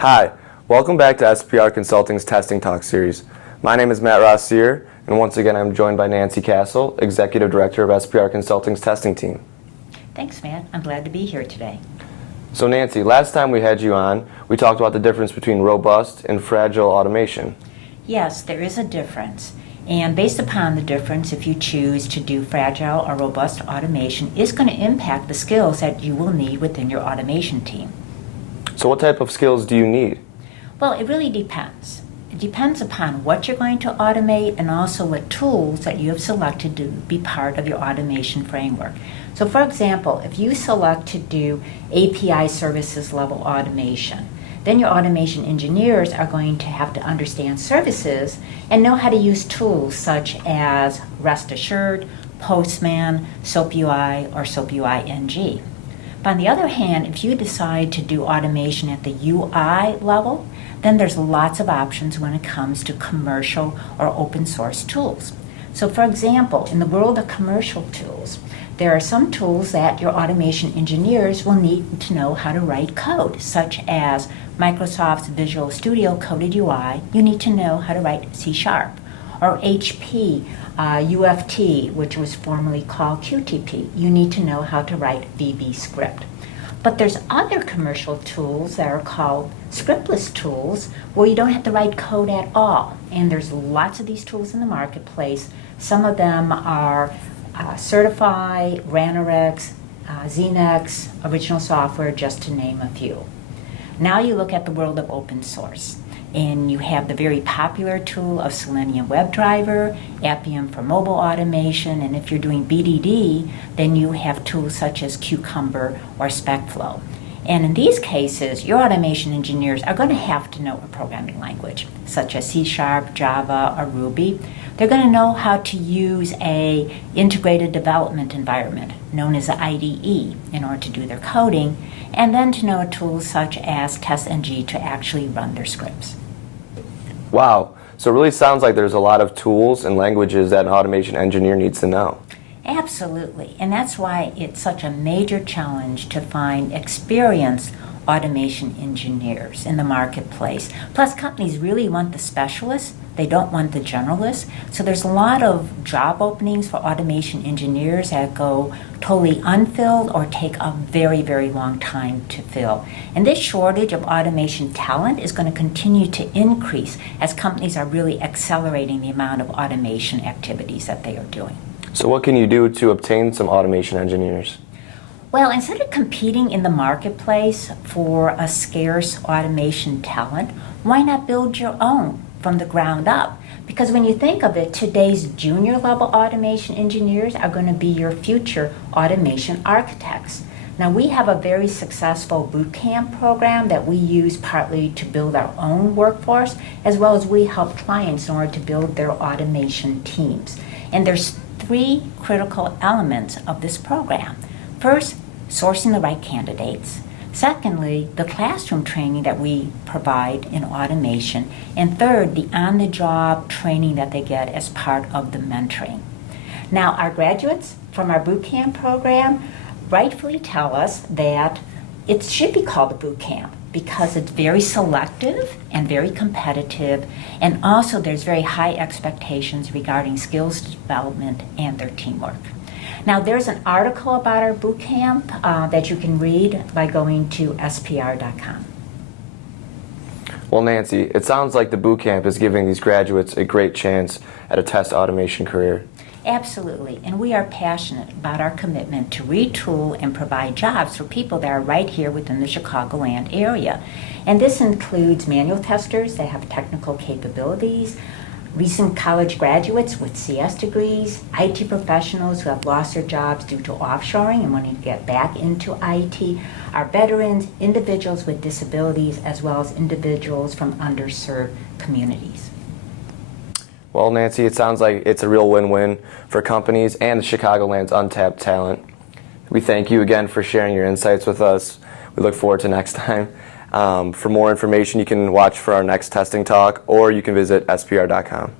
Hi, welcome back to SPR Consulting's Testing Talk series. My name is Matt Rossier, and once again I'm joined by Nancy Castle, Executive Director of SPR Consulting's testing team. Thanks, Matt. I'm glad to be here today. So Nancy, last time we had you on, we talked about the difference between robust and fragile automation. Yes, there is a difference. And based upon the difference, if you choose to do fragile or robust automation, is going to impact the skills that you will need within your automation team. So what type of skills do you need? Well, it really depends. It depends upon what you're going to automate and also what tools that you have selected to be part of your automation framework. So for example, if you select to do API services level automation, then your automation engineers are going to have to understand services and know how to use tools such as Rest Assured, Postman, SoapUI, or SoapUI NG. But on the other hand, if you decide to do automation at the UI level, then there's lots of options when it comes to commercial or open source tools. So for example, in the world of commercial tools, there are some tools that your automation engineers will need to know how to write code, such as Microsoft's Visual Studio Coded UI, you need to know how to write C#, or HP UFT, which was formerly called QTP, you need to know how to write VB script. But there's other commercial tools that are called scriptless tools where you don't have to write code at all. And there's lots of these tools in the marketplace. Some of them are Certify, Ranorex, Xenex, Original Software, just to name a few. Now you look at the world of open source. And you have the very popular tool of Selenium WebDriver, Appium for mobile automation, and if you're doing BDD, then you have tools such as Cucumber or SpecFlow. And in these cases, your automation engineers are going to have to know a programming language, such as C#, Java, or Ruby. They're going to know how to use an integrated development environment, known as an IDE, in order to do their coding, and then to know tools such as TestNG to actually run their scripts. Wow, so it really sounds like there's a lot of tools and languages that an automation engineer needs to know. Absolutely, and that's why it's such a major challenge to find experienced automation engineers in the marketplace. Plus, companies really want the specialists. They don't want the generalists. So there's a lot of job openings for automation engineers that go totally unfilled or take a very, very long time to fill. And this shortage of automation talent is going to continue to increase as companies are really accelerating the amount of automation activities that they are doing. So what can you do to obtain some automation engineers? Well, instead of competing in the marketplace for a scarce automation talent, why not build your own from the ground up? Because when you think of it, today's junior level automation engineers are going to be your future automation architects. Now, we have a very successful bootcamp program that we use partly to build our own workforce, as well as we help clients in order to build their automation teams. And there's three critical elements of this program. First, sourcing the right candidates. Secondly, the classroom training that we provide in automation. And third, the on-the-job training that they get as part of the mentoring. Now, our graduates from our bootcamp program rightfully tell us that it should be called a bootcamp because it's very selective and very competitive, and also there's very high expectations regarding skills development and their teamwork. Now, there's an article about our bootcamp that you can read by going to spr.com. Well, Nancy, it sounds like the bootcamp is giving these graduates a great chance at a test automation career. Absolutely, and we are passionate about our commitment to retool and provide jobs for people that are right here within the Chicagoland area. And this includes manual testers that have technical capabilities, recent college graduates with CS degrees, IT professionals who have lost their jobs due to offshoring and wanting to get back into IT, our veterans, individuals with disabilities, as well as individuals from underserved communities. Well, Nancy, it sounds like it's a real win-win for companies and the Chicagoland's untapped talent. We thank you again for sharing your insights with us. We look forward to next time. For more information, you can watch for our next testing talk, or you can visit spr.com.